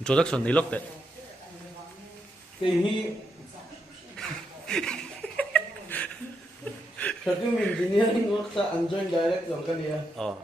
introduction ni lok te cái hi thật cái mình chỉ nhớ ngóc sa ăn join direct dòng cái này oh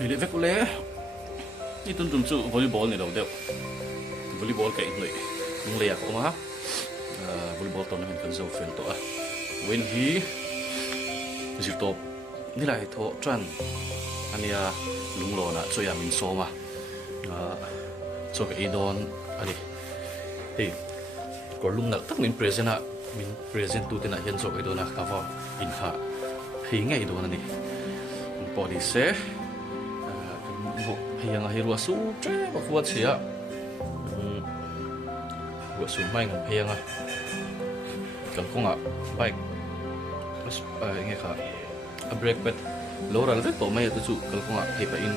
bị lệ vét có lẽนี่ต้นจุ่มจู่วอลเลย์บอลเนี่ยเราเดียววอลเลย์บอลเก่งเลยลุงเลียกออกมาวอลเลย์บอลตอนนั้นเป็นเจ้าเฟลตัวเว้นฮีจิตตบนี่แหละโถจันอันนี้ลุงโลนะช่วยยามินโซมาช่วยกับอีดอนอันนี้เฮ้ยก็ลุงนักตั้งมินเพรสนะมินเพรสตัวที่น่าเห็นช่วยกับอีดอนนะข้าวอินฮะเฮ้ยไงอีดอนนี่พอดีเซ่เฮียงให้รัวสู้เจ๊บอกว่าเสียรัวสู้ไม่เงินเฮียงกันคงไปไงครับเบรกเป็ดโลราเล็กตัวไม่ตัวจู่กันคงให้ไปอิน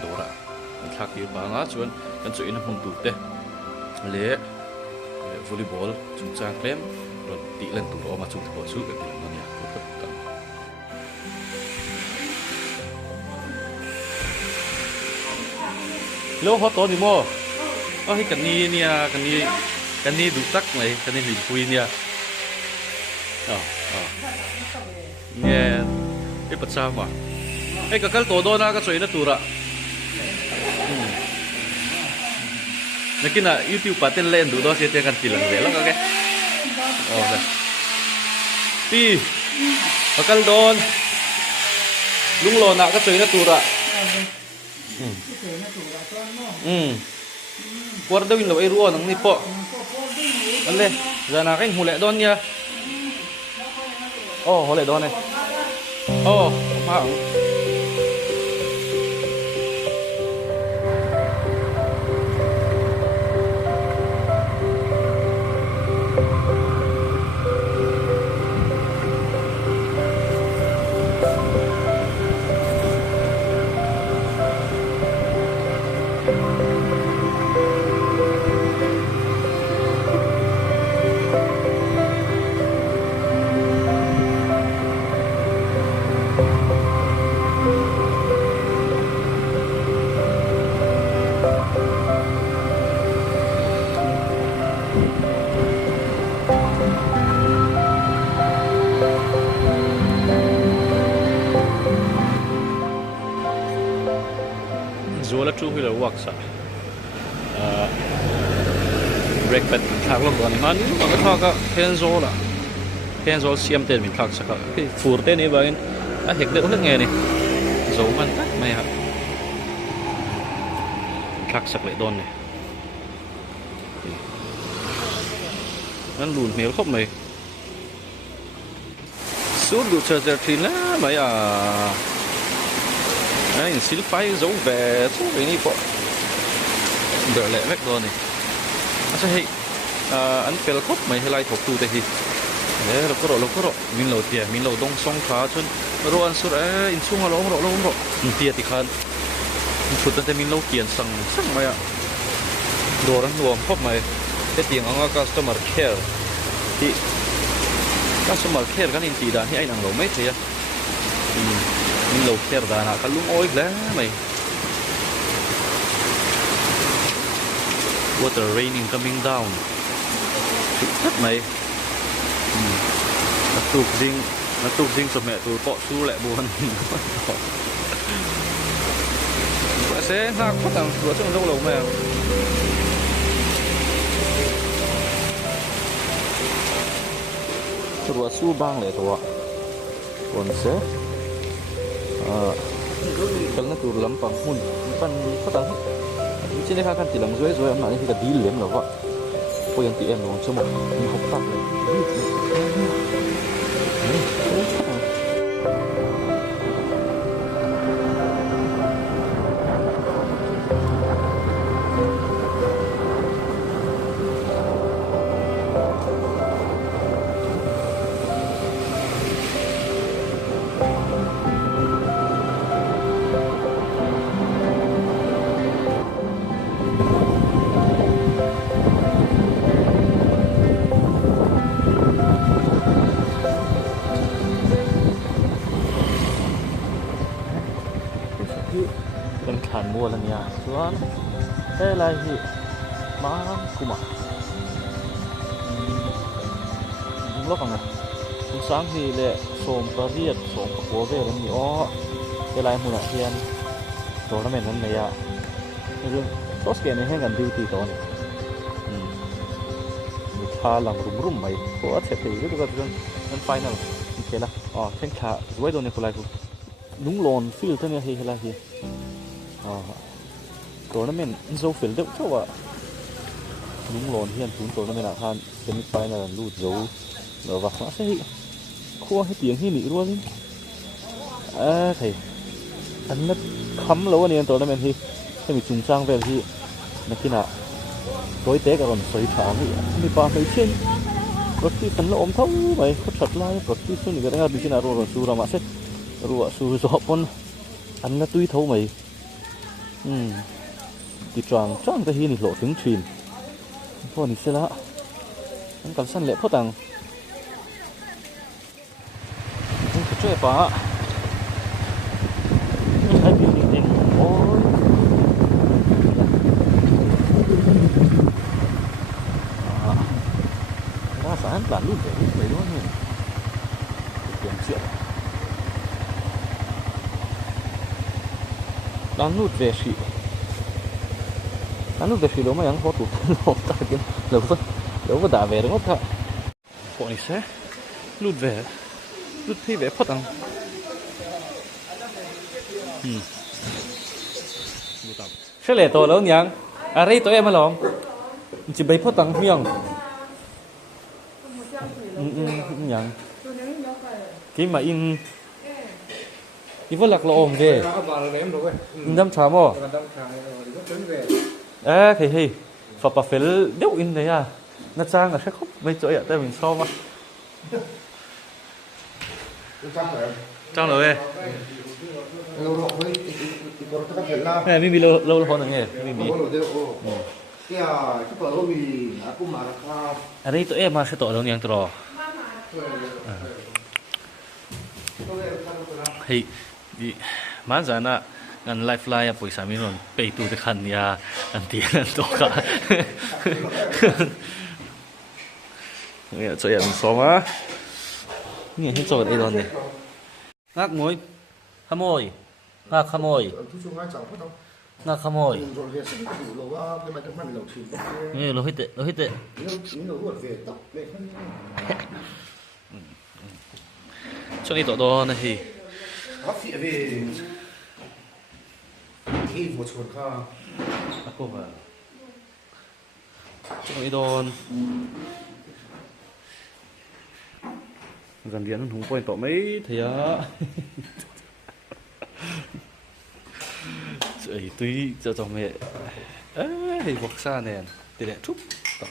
โดระมันทักอยู่บางชวนกันช่วยน้ำมันดูดเด้เละวอลเลย์บอลจุดจางเคลมรถตีเล่นตัวออกมาจุดหัวสู้กันอย่างนั้นเนี่ยแล้วเขาตัวนี่โม่ก็ให้กันนี้เนี่ยกันนี้ดูตักไหมกันนี้หลินคุยเนี่ยเนี่ยไอ้ปัจจามาไอ้กะกัลตัวโดนก็สวยนะตัวละนักกินอ่ะยูทูบปาเต้นเล่นดูด้วยเสียเตียงกันตีหลังเวแล้วก็แกโอเคตีกะกัลโดนลุงโลน่ะก็สวยนะตัวละGuarda win lo ay ruo nang nipo. Ale, dana kain hule don ya. Oh, hule don eh. Oh, mahal. Zola two-wheeler works brake pad thak lok ani man ka thaka Penzol siam ten min thak saka ki fur te ni bain a hek de uleng nge ni zo man tak mai ha thak sak le don ni nan lun mel khop mai sur du charger thin la mai anh xin phai dấu về số cái này po đỡ lẹ vét rồi này anh sẽ hay anh phải là cốt mày hay lại thọc tu thế thì đấy là có rồi mình lâu tiền mình lâu đông song khá chân rồi anh sửa in xuống lâu rồi tiền thì khăn chút anh mình lâu tiền sang mày à đồ ăn đồ khóc mày cái tiền anh customer care thì customer care cái này thì đã hay anh ăn lâu mấy thế à mình lâu care đã là cái lúng ôi lá mày water raining coming down thất mày nó tục dinh cho mẹ tôi bỏ su lại buồn sẽ ra phát thằng vừa trong lâu lâu mẹ vừa su bang lại thôi còn sẽ kal na tur lampang mun pan patang chi ne kha kan tilang zoi zoi am na ni ka dil lem lo wa po yang ti em lo chomo ni hop tak le kan khan mua lan ya chuan he lai hi mang kuma lo kang sang hi le som ka riat som ka po ve ran ni o he lai mun a hian tournament nan ne ya ni tos ke ne heng an duty to ni mi tha lang rum mai ko a the thei lu ka kan final ni ke la theng kha zoi do ne ko lai ku nung lon feel ta ne hi he lai hi tournament dấu phiền đựng cho ạ đúng lồn hiền chúng tournament là than semi final là lụt dấu ở vạc nó sẽ khua hết tiếng hi nị luôn thầy anh nó khắm lâu anh em tournament hi thì mình trùng trang về hi là khi nào tối tế cả còn xoay thoáng hi mình ba mấy trên rồi khi tấn là ôm thấu mày khất thật lại rồi khi xuống thì cái đó đi trên nào rồi su ra mà sẽ rồi su gió con anh nó tuy thấu mày thì tròn cái hi này lộ tiếng truyền thôi thì sẽ là anh cầm săn lệ phốt tàng anh phải chơi phá anh hay bị điện ôi ra sáng là luôn để lúc đấy luôn nhỉ tiền chuyện đang nút về xị anh lúc đấy đâu mà anh có tụt lột ta kia đâu có đá về đúng không ạ bọn này sẽ lút về lút thi về phát tăng sẽ lệ tổ lớn nhang à đây tụi em mà lòng chỉ bay phát tăng hiang nhang cái mà in vẫn lạc lộ ôm về đâm chả mò thì phật bà phải đeo in đấy à nó trang là sẽ khóc mấy chỗ vậy tại mình so mà trang rồi này mình bị lâu hơn rồi nghe mình bị ở đây tụi em mà sẽ tổ đâu nhang trò thì mà giờ na anh life fly à buổi sáng mình còn bay tu được khăn ya anh tiền anh to cả nghe cho em xóm á nghe hết rồi đây rồi này ngác mối khăm mồi ngác khăm mồi ngác khăm mồi nghe lo hết tệ cho đi tổ đó này thì khi một chuột kha aku mà trong ý đồn dần điện không quên tổ mấy thì á trời tuy cho chồng mẹ thì vọc xa nè thì lại chút tỏ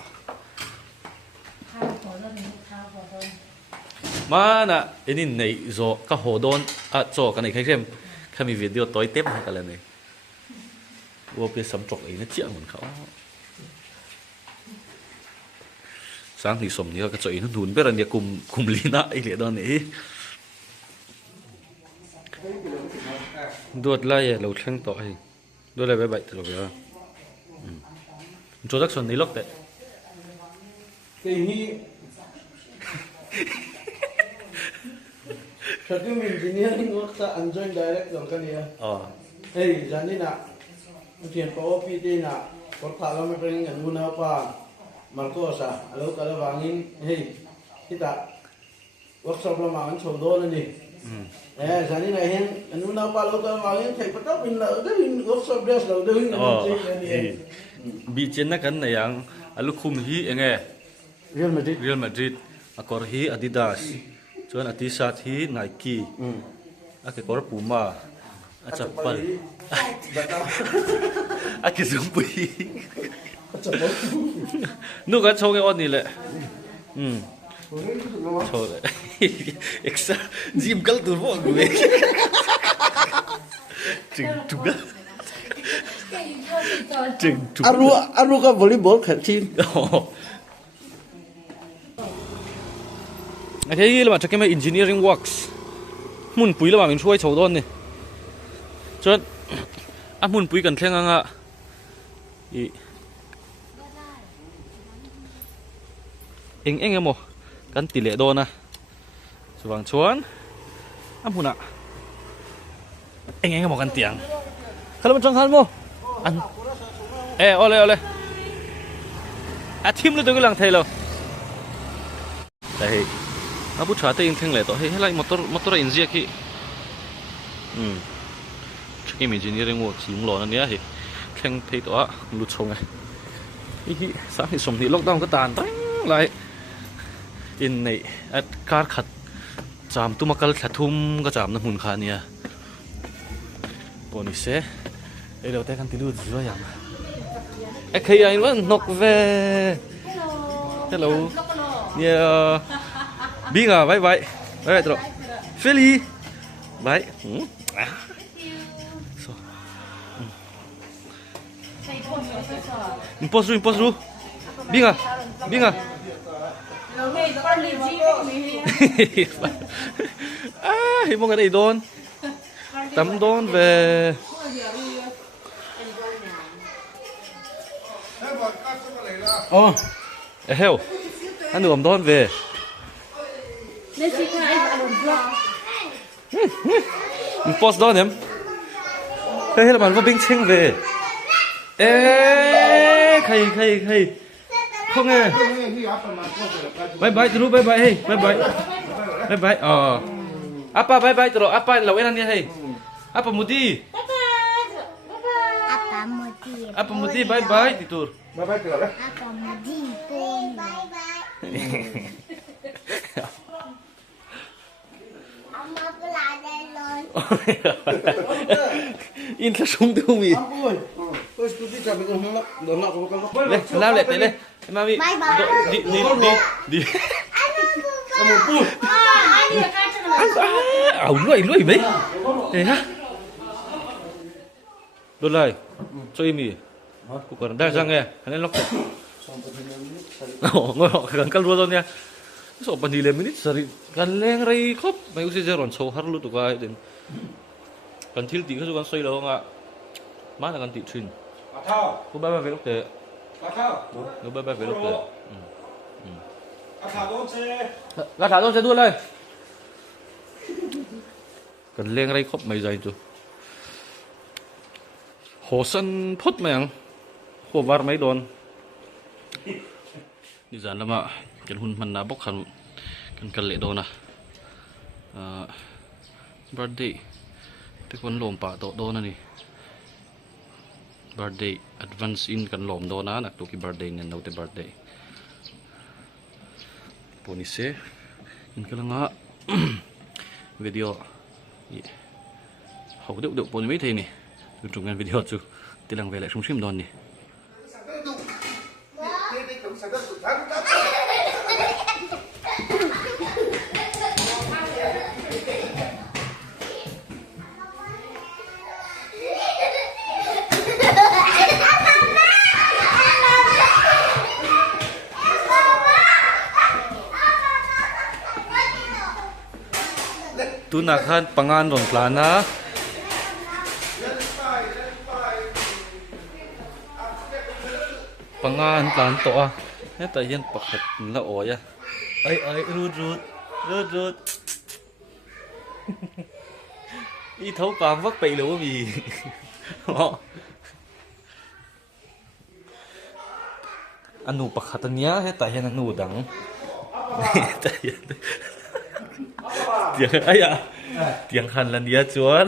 mà nè ini này rồi các hồ đôn à cho cái này khai xem khai mi video tối tiếp hay cái lần này vô cái sắm trộn ấy nó chĩa mình khó sáng thì sầm như cái chỗ nó đun biết là nhà cùng lina ấy liền đó này đuột lại lâu khăn tỏi đuột lại bảy rồi vậy cho rất xuân này lóc đấy cái hi thật cái mình chỉ nhớ những quốc gia ăn join direct rồi cái này hey jadi nak mungkin POPT nak kota kami pengen guna apa Marcosa kalau bangin hey kita workshop lama kan contoh ni Jadi na hen anu na pa lo ta ma hen thai patap in la de in workshop dress lo de in anu che bi chen na kan na yang alu khum hi enge Real Madrid akor hi Adidas chuan a t-shirt hi Nike a ke kor Puma a chappal a ke zumpui nu kan chong e on ni le chole extra gym kal tur bo gue chừng aru ka volleyball khat chin thế là mà chắc cái máy engineering works muốn bùi là mà mình xuôi chầu đòn này cho ăn muốn bùi cần khen ngang ạ anh em một cần tỷ lệ đòn à vàng chuan ăn muốn ạ anh em một cần tiếng kalau macam hal mo ăn ole à team lu tu cái lang thay lo đây abu chate in theng le to he helai motor injia ki chkim engineering work lung lo na nia hi theng thei to lu chong hi sa hi som ni lockdown ka tan tang lai in nei at kar khat cham tu makal thathum ka cham na hun kha nia poni se e lo te kan tilu zo yam e khai ai wan nok ve hello yeah Binga, bye terus. Feli, bye. So. Impos dulu. Binga. Himong ada idon. Tam don về. Heo. Anh được don về. Post đó nhỉ? Thế là bạn có binh chinh về. Ê, khay. Không nghe. Bye terus bye. Hey, bye. Apa bye terus? Apa lawan dia hey? Apa mudi? Apa mudi bye tidur. bye terus. Apa mudi pun bye. In là sung tiêu mì. Tôi đi chào mình không lắm, đón lọc con. Lên, lao lên. Mà đi. Đi. Một pu. Lưỡi mấy. Thế hả? Đôi lời. Cho im mì. Cô còn đang ra nghe, anh lên lóc. Ngồi họ gần căn luôn nha. So pandile minit sari kan leng rai khop mai usi jeron so harlu tu kai den kan thil ti khasu kan soi lo nga ma na kan ti thin ko ba ve lok te no ba ve lok te ga tha don se du lai kan leng rai khop mai jai tu ho san phot mang ho war mai don ni jan lama kan hun man na bok kan le do na birthday te kon lom pa to do na ni birthday advance in kan lom do na nak to ki birthday nen no te birthday poni se in kalanga video hau deu poni mai thei ni trung ngan video chu tilang ve lại sum sim don ni tu nak kan pangan ron plana pangan plan to a he ta hian pakhat la oya ai rut i thấu pam vak pai lo mi anu pakhatania he ta hian anu dang ta hian dia aya tiếng Hàn là nia chuan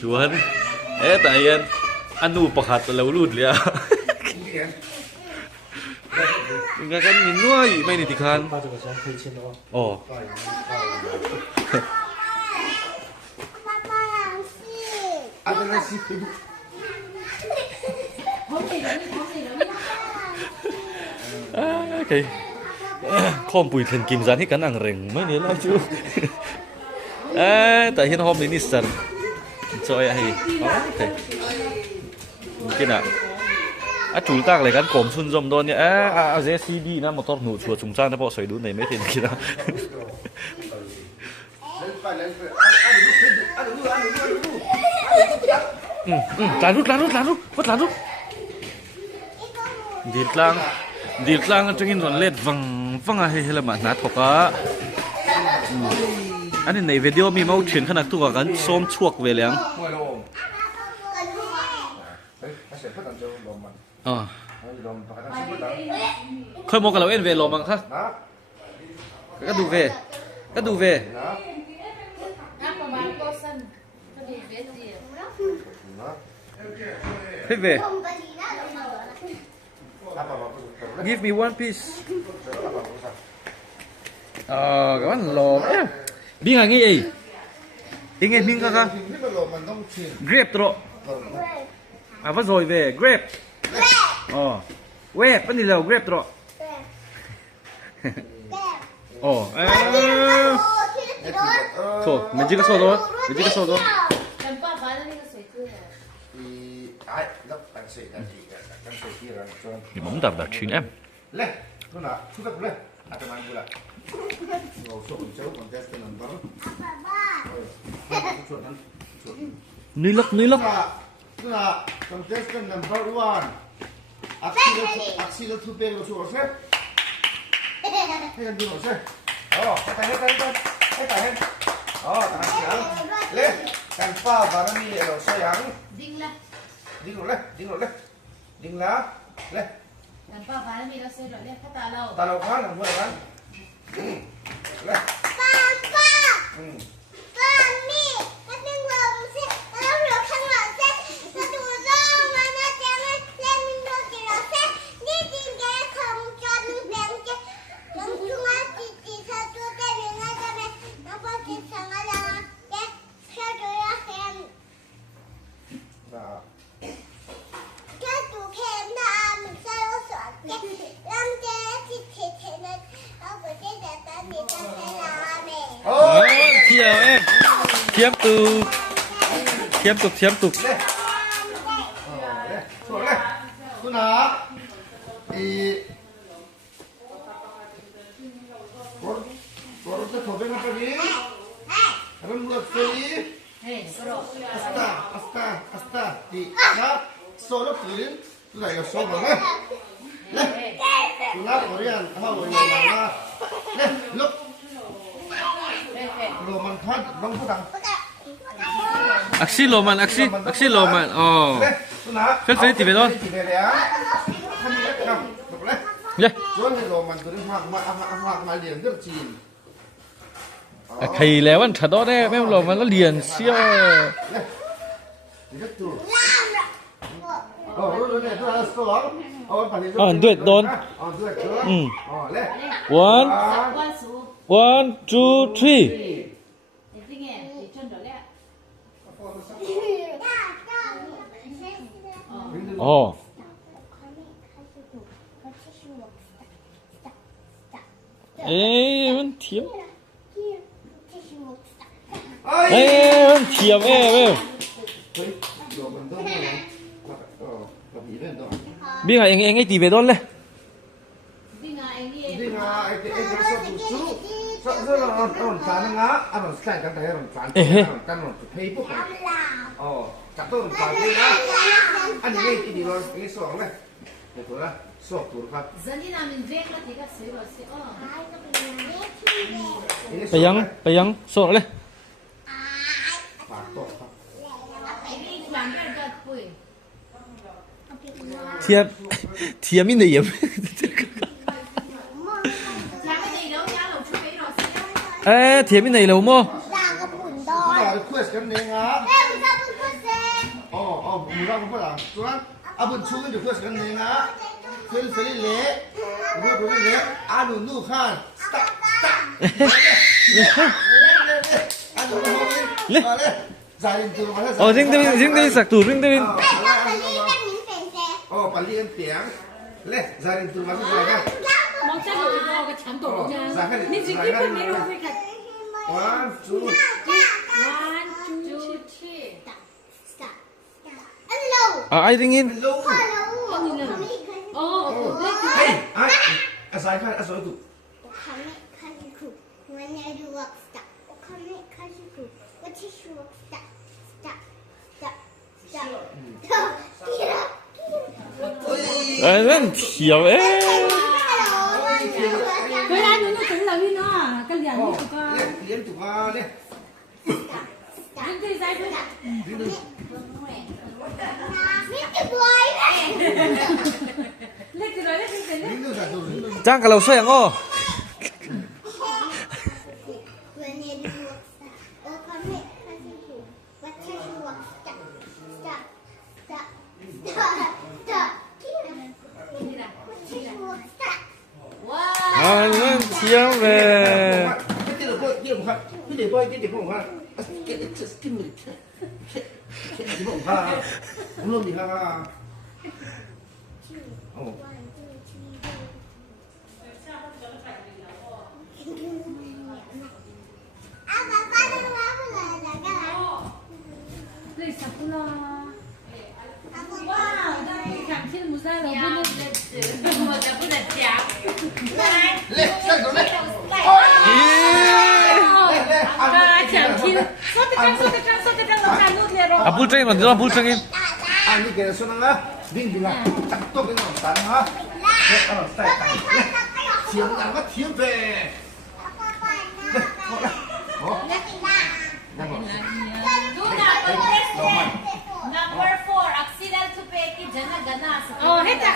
chuan tại yên anh u bạc hạt lâu lụt liền nghe cái nhìn nuôi mấy này thì khan ồ cái con bùi thần kim gián hết cắn ăn rừng mới nhớ lại chứ tại hiện hôm đến Nissan cho ai okay mungkin nak chủ tang lại kan kom sun zom don ya ZCD na motor nu chua chung chan na po soi du nei me tin kira lan rút dit lang chungin ron let vang a he helama na thoka anh này video mi mau chuyển khana tu kan som chuak ve leng khơi một cái lẩu en về lò bằng khác cái đu về thế về give me one piece các bạn lò biết ngay nghe gì nghe mình cả grape rồi vẫn rồi về grape web ini lah grab terus. So, menjaga sodor. Tempat mana ni kesoi tu? Ni mắm đập đặt chuyện em. Leh, tu nak, tu tak boleh. Ada mana pula? Oh, so jauh contestant number. Nilok. Tu nak contestant number 1. Aksi tu pay lo suruh saya. Yang dulu saya. Tahan. Tangan siang. Leh, tanpa barang ni lo sayang. Ding lah. Leh. Tanpa barang ni lo saya leh kata lau. Talau kan, buat kan. Leh. Thiam tục. Tu nak Baru tu kau apa ni? Apa mulut sini? Asta. Di nak solo kirim. Tu dah有收了没？来，tu nak Korean, apa boleh mana? Leh, look. Roman kan, bang putang. Aksi loman. Oh. Kan saya tiba tu. Ya. Thầy léo ăn thật đó đấy, mấy lò mà nó liền siêu. Tuyệt đốn. 1, 2, 3. Vẫn thiếm. Vẫn thiếm em. Biết ngày anh ấy tìm về đón lên. Bayang, so le. Thiam in điểm. Thiam in này lâu mô. request kan nenga. Murah apa lah? Tuan, abun cungin request kan nenga. Feli le, le, anu nu kan, stop. Anu nu le, zarin tu mana? Oh, ring Devin saktu, ring Devin. Oh, palihan tiang. Le, zarin tu mana zarin? Mau cari mau ke cantik aja. Ni sikit pun ni orang dekat. 1, 2. 1, 2, 3. I ringin. Hello. Oh, Hey, asal kan asal tu. Anh thiểu ấy. cái anh nó tính là như nó cái liền như tụi con. Liên tục đi. Anh đi ra thôi. Lấy cái rồi lấy cái này. Trang cả lầu xoay ngô. Anh thiểu về. Cái gì bơi cái gì không ha? Cái mình cái gì không ha? Không luôn gì ha? Oh. Lấy sắp lo. Wow, cảm thấy một giai đoạn vui lên. Một cái bữa đẹp. Lên, sang rồi lên. Cảm thấy sốt cái trăng nó ra nước liền rồi. À, bul train mà nó bul train. Anh đi cái số năng đinh đinh à, tắt tốt cái ngọn tán ha. Tiếng ăn bắt tiếng về. Number 4, accident to peki jana ganas. Oh, hết à?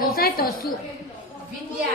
Đâu sai tổ sự. Vindia.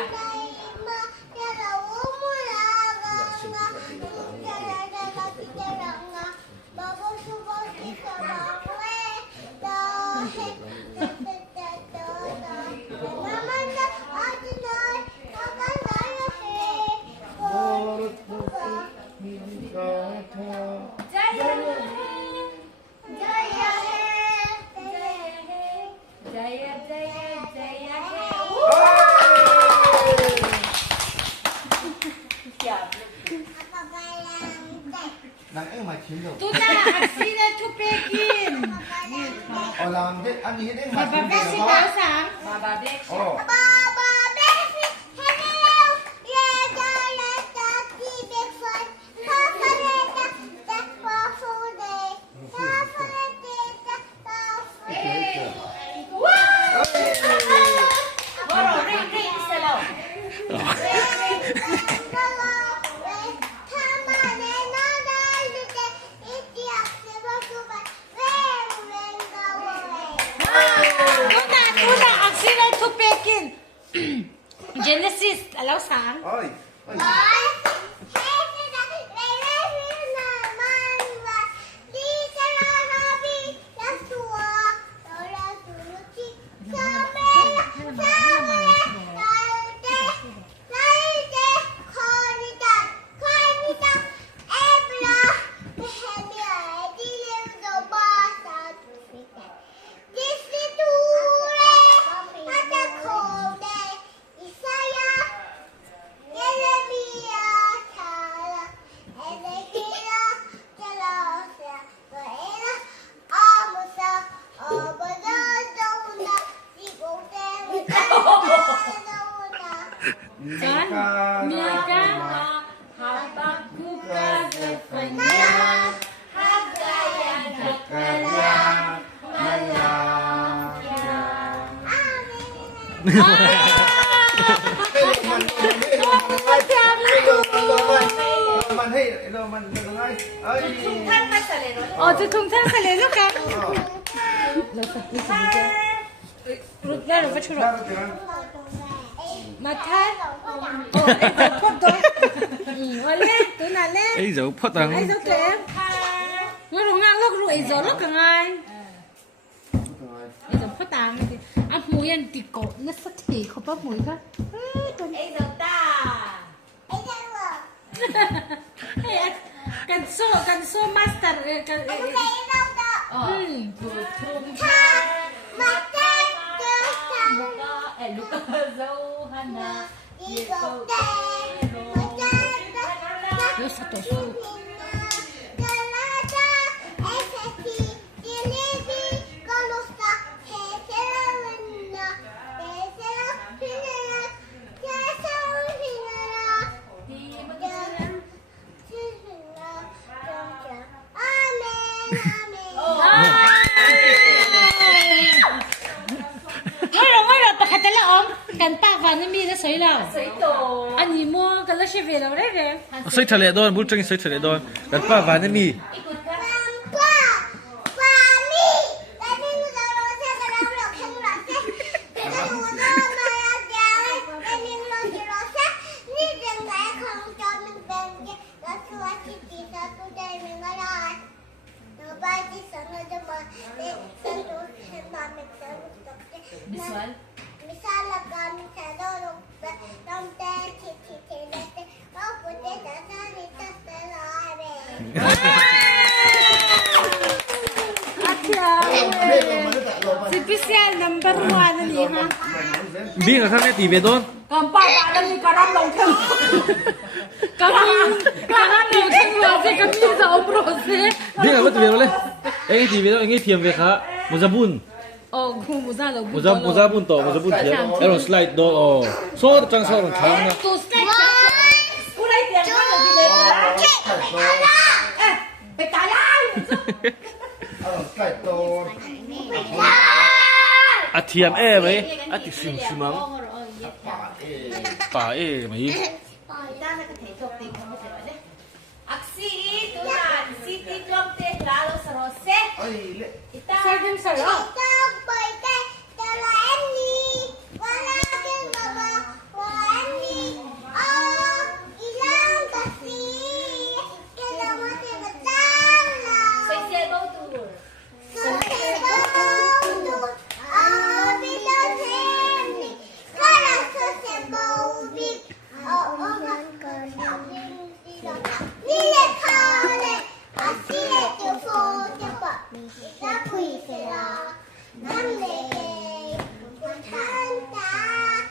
Nãy em mày kiếm được. Tu na accident to pekin. Làm thế anh nghĩ đến Bà bé xin áo sáng. Bà bé. Ồ. Tuna accident to pekin. Genesis, alaw sáng. Ôi. Miaka Habakuka Zefania Hagaya Hagaya Malaya. มันเป็นไงเอ้ย ทุกท่านมาเสร็จแล้ว 어, 저 동생 살려줄까? 러서 무슨 이제 루트를 붙여라. 마탈. 이제 포도. 원래 또 날래. ไอ้เจ้าพ่อตัง 이제 또. nó rong ngang nó rồi giờ nó càng ai. 이제 포당. 아, 뭐야 디고. 나 사티 커버 뭐가? ไอ้เจ้าตา กันโซ่มาสเตอร์กัน ถูกทุ่งชามาเต้นเจ้าชาลูกเอ็ลูกโซฮันนาอีโกเต้มาเต้นเจ้าชา 여기서 또 수.กันป้าฟันนี่มีนะสวยแล้ว สวยโต อันนี้มัวกันแล้วเชฟเวลาได้เลย ใส่ทะเลดอนบุตรจังใส่ทะเลดอนกันป้าวานนี่มี อีกุดค่ะ This one? Misalnya kami sadar dompe cicit mau putih dasar itu selare. Spesial number 1 นี่ฮะ บีกับข้างในตีเบดอน กันป้าฟันนี่กระรับลงเข้มกระรับลงเข้มว่าจะกันมีจะอมโรเซ่ บีกับว่าตีเบดอนเลยเอ็งตีเบดอนเอ็งเทียมเวคะมุซาบุน 그 무사로 무자분 또 무자분 티 에런 슬라이드 도 소 장사로 장나 또 스테이크 กูได้เสียงว่าเราดีเลยนะไปตายแล้ว ไก่โต 아티암 에 왜? 아티 심심한 빠에 뭐 이? ด้านนั้นก็เทจบติงเขาไม่เสร็จเลยอักซีตัวนั้นซีติจบเตะลาโลสโรเซ่ เอ้ยเละ อิตา 설빙 설어 Kita boleh kalau ini, walaupun bapa ini, hilang kasih, kita masih berjalan. เซ็กซี่go tour Sosebau, bila sini, kalau sosebau big, orang kerjaan tidak, nilai kale, asyik tu cepat, kita kuilah, nanti, bukan tak,